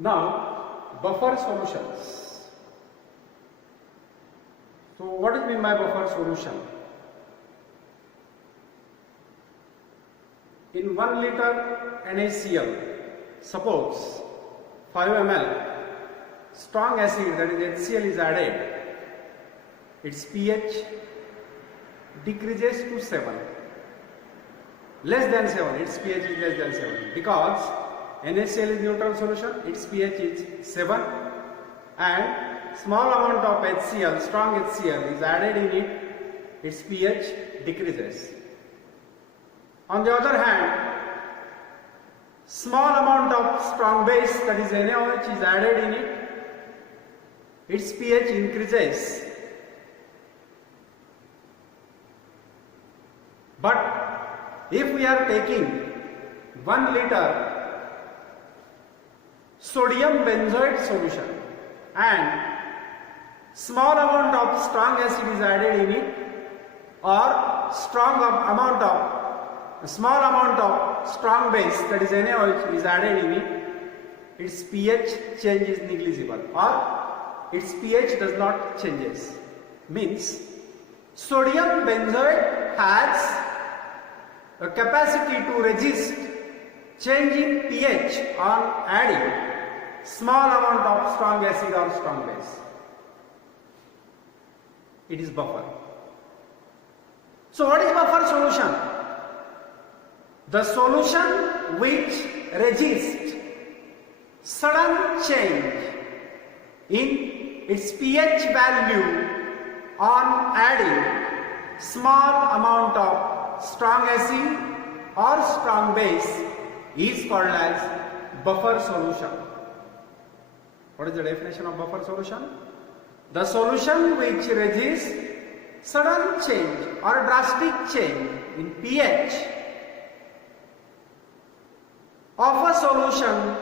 Now, buffer solutions. So, what is mean by buffer solution? In 1 liter NaCl, suppose 5 ml strong acid, that is HCl, is added, its pH decreases to 7. Less than 7, its pH is less than 7. Because NaCl is neutral solution, its pH is 7, and small amount of HCl, strong HCl is added in it, its pH decreases. On the other hand, small amount of strong base, that is NaOH, is added in it, its pH increases. But if we are taking 1 liter sodium benzoate solution and small amount of strong acid is added in it, or small amount of strong base, that is NaOH, is added in it, its pH change is negligible, or its pH does not changes. Means sodium benzoate has a capacity to resist change in pH on adding small amount of strong acid or strong base. It is buffer. So what is buffer solution? The solution which resists sudden change in its pH value on adding small amount of strong acid or strong base is called as buffer solution. What is the definition of buffer solution? The solution which resists sudden change or drastic change in pH of a solution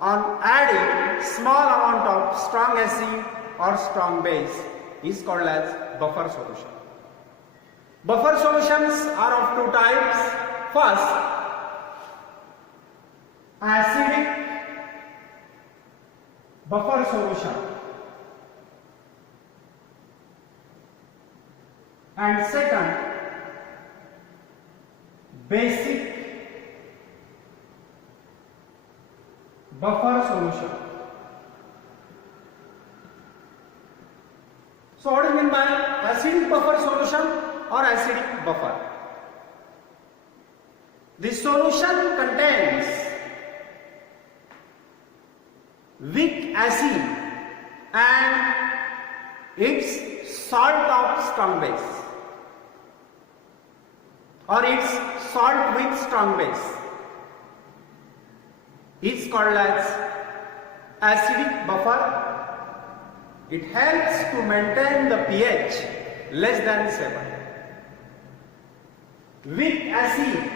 on adding small amount of strong acid or strong base is called as buffer solution. Buffer solutions are of two types. First, acidic buffer solution, and second, basic buffer solution. So what is meant by acidic buffer solution or acidic buffer? The solution contains weak acid and its salt of strong base, or its salt with strong base, is called as acidic buffer. It helps to maintain the pH less than 7. Weak acid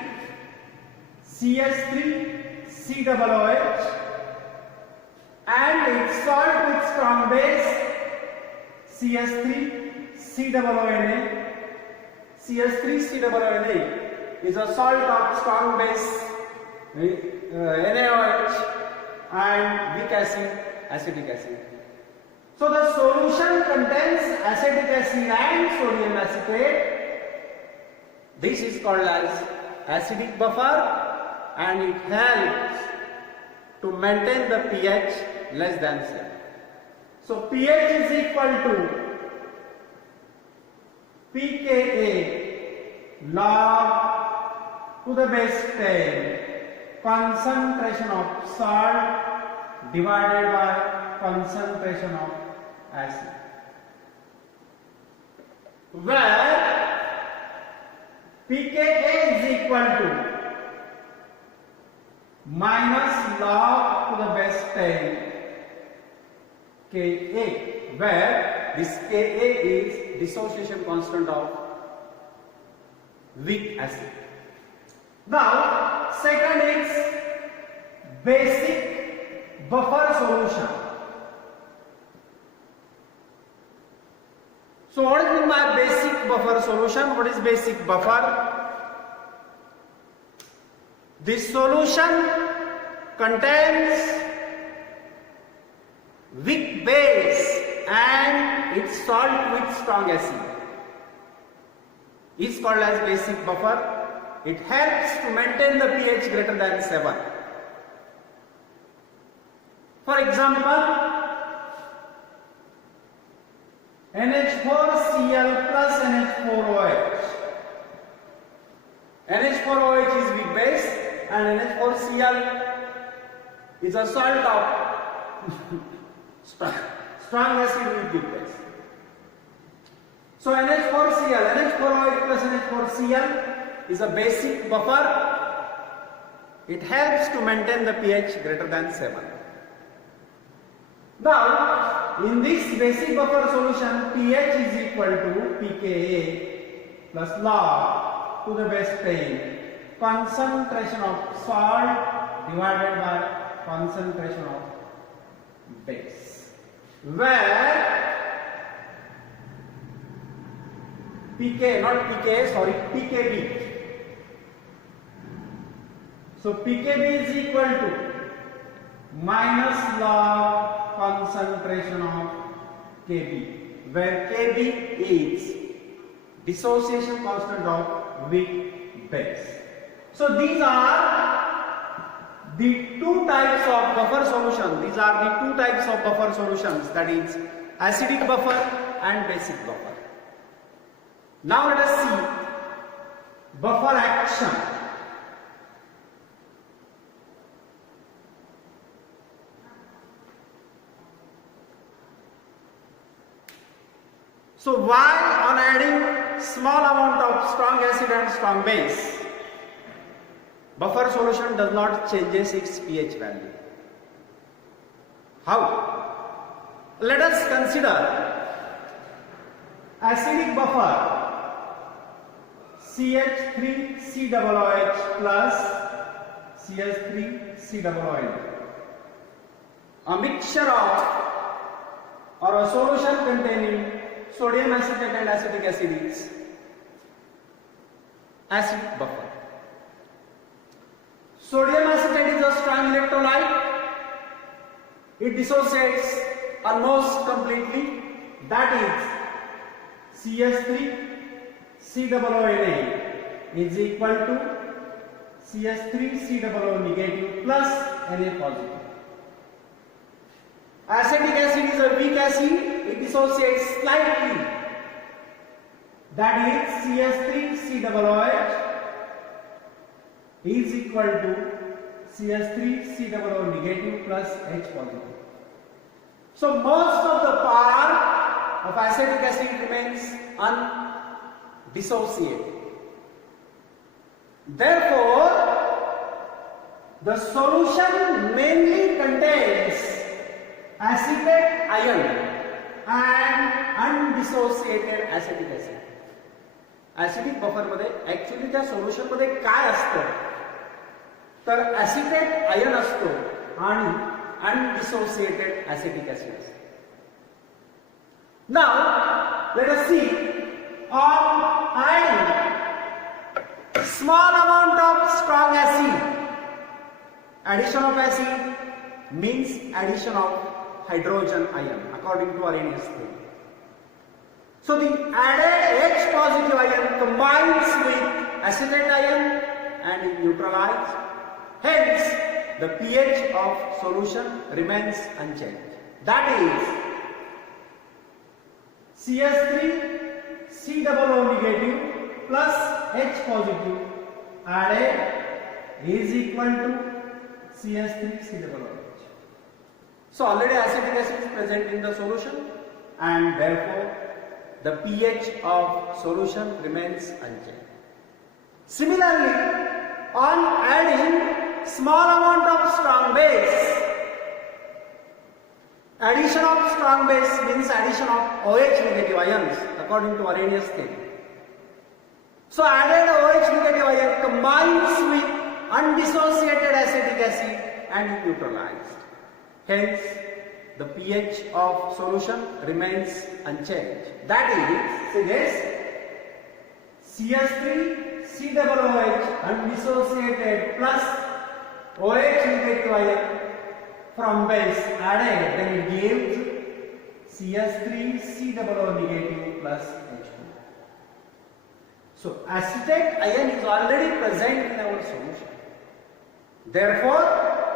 CH3 COOH and its salt with strong base CH3 COONA. CH3 COONA is a salt of strong base NaOH, and weak acid acetic acid. So the solution contains acetic acid and sodium acetate. This is called as acidic buffer, and it helps to maintain the pH less than 7. So pH is equal to pKa log to the base 10 concentration of salt divided by concentration of acid, where pKa is equal to minus log to the base 10 Ka, where this Ka is dissociation constant of weak acid. Now, second is basic buffer solution. So what is meant by basic buffer solution? What is basic buffer? This solution contains its salt with strong acid is called as basic buffer. It helps to maintain the pH greater than 7. For example, NH4Cl plus NH4OH. NH4OH is weak base and NH4Cl is a salt of strong acid with weak base. So NH4Cl, NH4OH plus NH4Cl is a basic buffer. It helps to maintain the pH greater than 7. Now, in this basic buffer solution, pH is equal to pKa plus log to the base 10 concentration of salt divided by concentration of base, where pK, not pKa, sorry, pKb. So pKb is equal to minus log concentration of Kb, where Kb is dissociation constant of weak base. So these are the two types of buffer solution. These are the two types of buffer solutions, that is acidic buffer and basic buffer. Now let us see buffer action. So while on adding small amount of strong acid and strong base, buffer solution does not changes its pH value. How? Let us consider acidic buffer CH3COOH plus CH3COOH, a mixture of or a solution containing sodium acetate and acetic acid is acidic buffer. Sodium acetate is a strong electrolyte. It dissociates almost completely, that is CH3COONA is equal to CH3COO negative plus Na positive. Acetic acid is a weak acid, it dissociates slightly, that is CH3COOH is equal to CH3COO negative plus H positive. So most of the part of acetic acid remains undissociated. Therefore, the solution mainly contains acetate ion and undissociated acetic acid. Acidic buffer मध्ये actually त्या solution मध्ये काय असतं तर acetate ion असतो आणि undissociated acetic acid असतो. Now let us see on adding small amount of strong acid. Addition of acid means addition of hydrogen ion according to Arrhenius theory. So the added H positive ion combines with acetate ion and is neutralized. Hence, the pH of solution remains unchanged. That is CH3COO negative plus H positive added is equal to CH3COOH. So already acetic acid is present in the solution and therefore the pH of solution remains unchanged. Similarly, on adding small amount of strong base, addition of strong base means addition of OH negative ions according to Arrhenius theory. So added OH negative ion combines with undissociated acetic acid and is neutralized. Hence, the pH of solution remains unchanged. That is, say this, CH3COOH undissociated plus OH negative ion from base added, then it gives CS3 C negative plus H2. So acetate ion is already present in our solution. Therefore,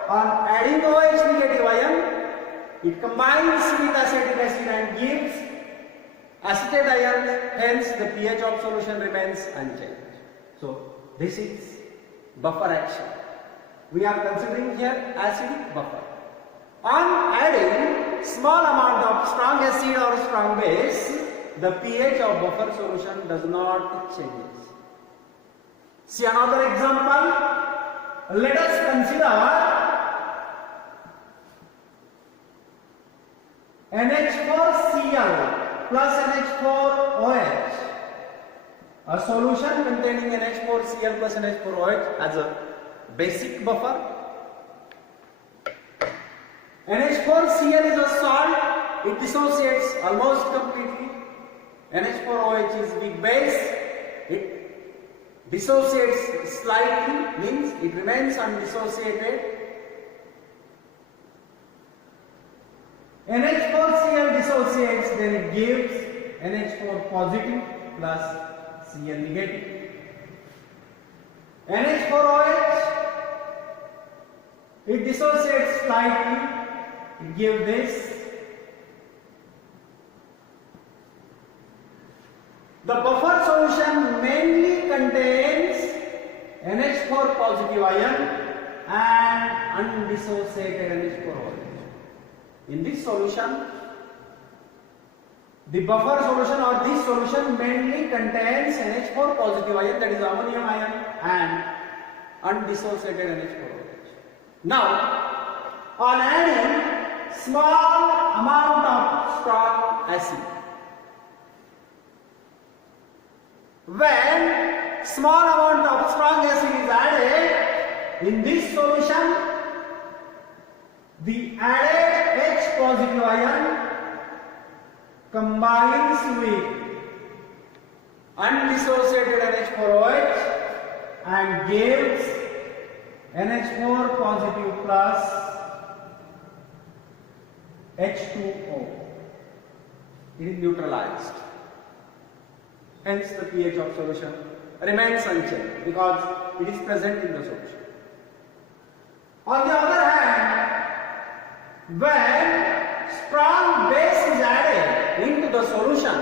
on adding OH negative ion, it combines with acetic acid and gives acetate ion, hence the pH of solution remains unchanged. So this is buffer action. We are considering here acidic buffer. On adding small amount of strong acid or strong base, the pH of buffer solution does not change. See another example. Let us consider NH4Cl plus NH4OH, a solution containing NH4Cl plus NH4OH as a basic buffer. NH4Cl is a salt, it dissociates almost completely. NH4OH is weak base, it dissociates slightly, means it remains undissociated. NH4Cl dissociates, then it gives NH4 positive plus Cl negative. NH4OH, it dissociates slightly, it gives this. The buffer solution mainly contains NH4 positive ion and undissociated NH4OH. In this solution, the buffer solution or this solution mainly contains NH4 positive ion, that is ammonium ion, and undissociated NH4OH. Now, on adding small amount of strong acid, when small amount of strong acid is added in this solution, the added H positive ion combines with undissociated NH4OH and gives NH4 positive plus H2O. It is neutralized. Hence the pH of solution remains unchanged because it is present in the solution. On the other hand, when strong base is added into the solution,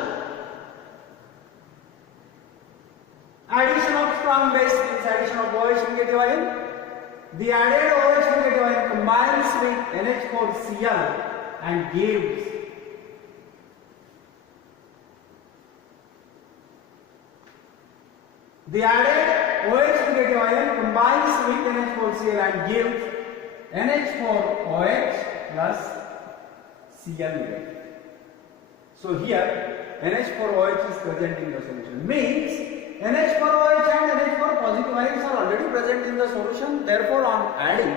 addition of strong base means addition of OH negative ion. The added OH negative ion combines with NH4Cl and gives the added OH negative ion combines with NH4Cl and gives NH4OH plus Cl negative. So here NH4OH is present in the solution. Means NH4OH and NH4 positive ions are already present in the solution. Therefore, on adding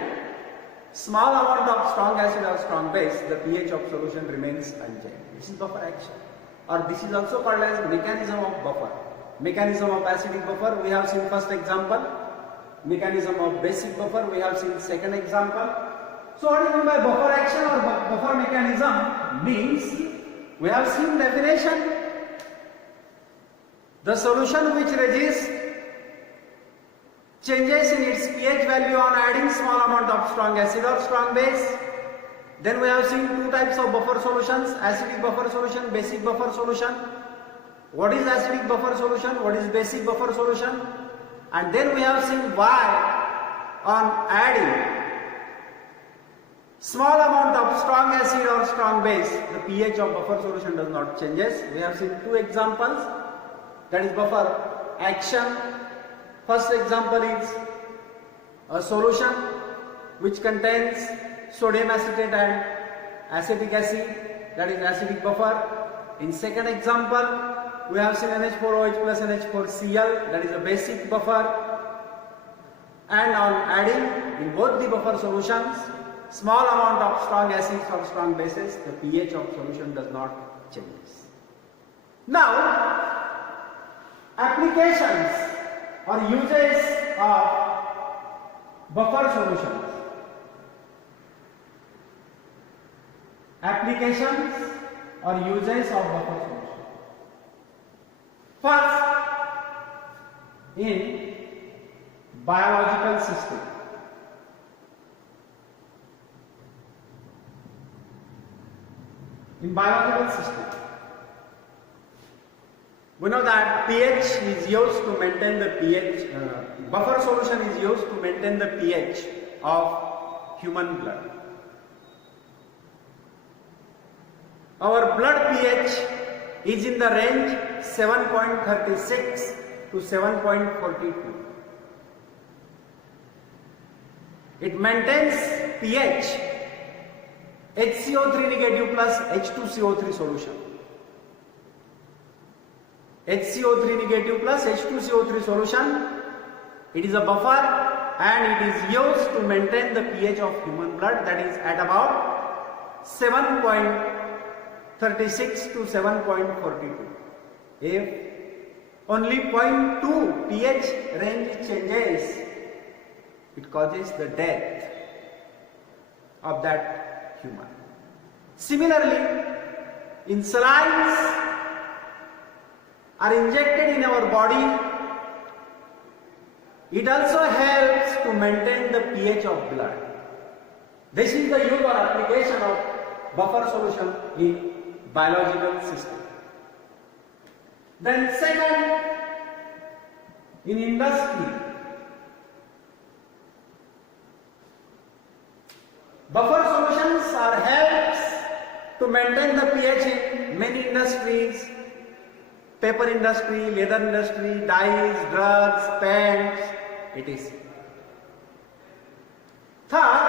small amount of strong acid or strong base, the pH of solution remains unchanged. This is buffer action, or this is also called as mechanism of buffer. Mechanism of acidic buffer we have seen first example. Mechanism of basic buffer we have seen second example. So what do you mean by buffer action or buffer mechanism? Means we have seen definition. The solution which resists changes in its pH value on adding small amount of strong acid or strong base. Then we have seen two types of buffer solutions: acidic buffer solution, basic buffer solution. What is acidic buffer solution? What is basic buffer solution? And then we have seen why on adding small amount of strong acid or strong base, the pH of buffer solution does not changes. We have seen two examples, that is buffer action. First example is a solution which contains sodium acetate and acetic acid, that is acidic buffer. In second example, we have seen NH4OH plus NH4Cl, that is a basic buffer. And on adding in both the buffer solutions small amount of strong acids or strong bases, the pH of solution does not change. Now, applications or uses of buffer solutions. Applications or uses of buffer solution. First, in biological system. In biological system, we know that pH is used to maintain the pH, buffer solution is used to maintain the pH of human blood. Our blood pH is in the range 7.36 to 7.42. It maintains pH HCO3 negative plus H2CO3 solution. HCO3 negative plus H2CO3 solution, it is a buffer and it is used to maintain the pH of human blood, that is at about 7.36 to 7.42. If only 0.2 pH range changes, it causes the death of that human. Similarly, in salines are injected in our body, it also helps to maintain the pH of blood. This is the use or application of buffer solution in biological system. Then second, in industry, buffer solutions are helps to maintain the pH in many industries, paper industry, leather industry, dyes, drugs, paints, etc. Third,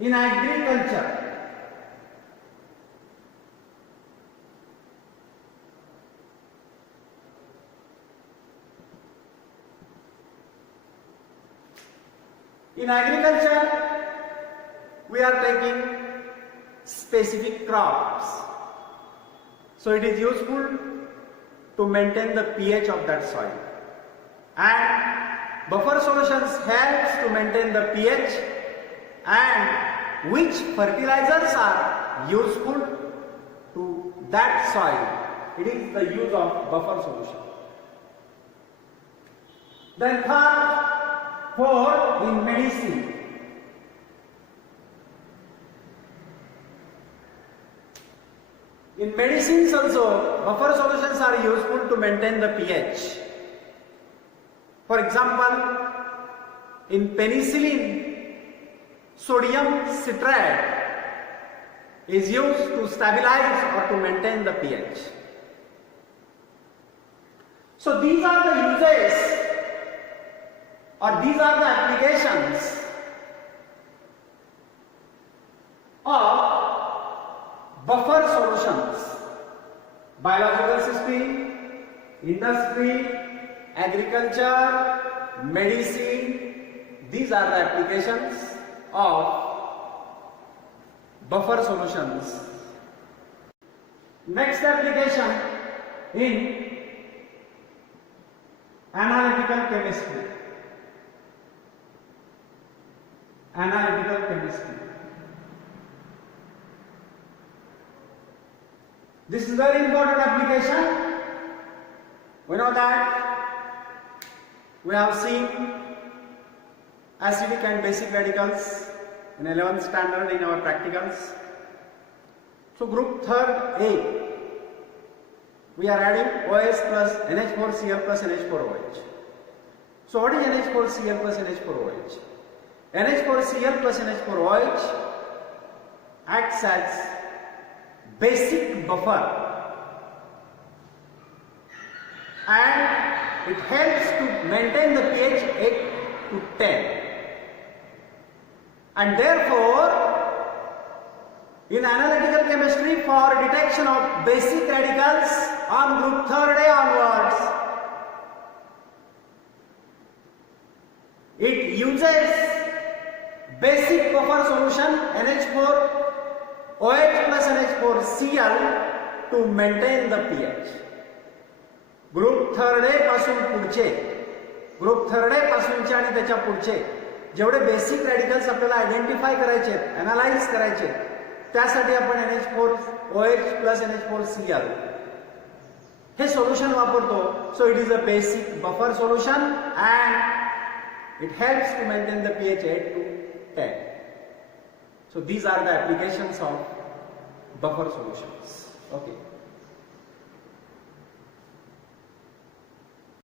in agriculture, we are taking specific crops. So it is useful to maintain the pH of that soil. And buffer solutions helps to maintain the pH, and which fertilizers are useful to that soil. It is the use of buffer solution. Then fourth, in medicine. In medicines also, buffer solutions are useful to maintain the pH. For example, in penicillin, sodium citrate is used to stabilize or to maintain the pH. So these are the uses, or these are the applications of buffer solutions. Biological system, industry, agriculture, medicine, these are the applications of buffer solutions. Next application in analytical chemistry. Analytical chemistry. This is very important application. We know that we have seen acidic and basic radicals in 11th standard in our practicals. So group third A, we are adding OH plus NH4Cl plus NH4OH. So what is NH4Cl plus NH4OH? NH4Cl plus NH4OH acts as basic buffer and it helps to maintain the pH 8 to 10, and therefore in analytical chemistry, for detection of basic radicals on group 3rd A onwards, it uses basic buffer solution NH4OH plus NH4Cl to maintain the pH. Group 3rd A पासून पुढचे, group 3rd A पासूनचे आणि त्याच्या पुढचे जेवढे basic radicals आपल्याला identify करायचे, analyse करायचे, त्यासाठी आपण NH4OH प्लस NH4Cl हे सोल्युशन वापरतो. So it is a basic buffer solution and it helps to maintain the pH 8 to 10. So these are the applications of buffer solutions. Okay.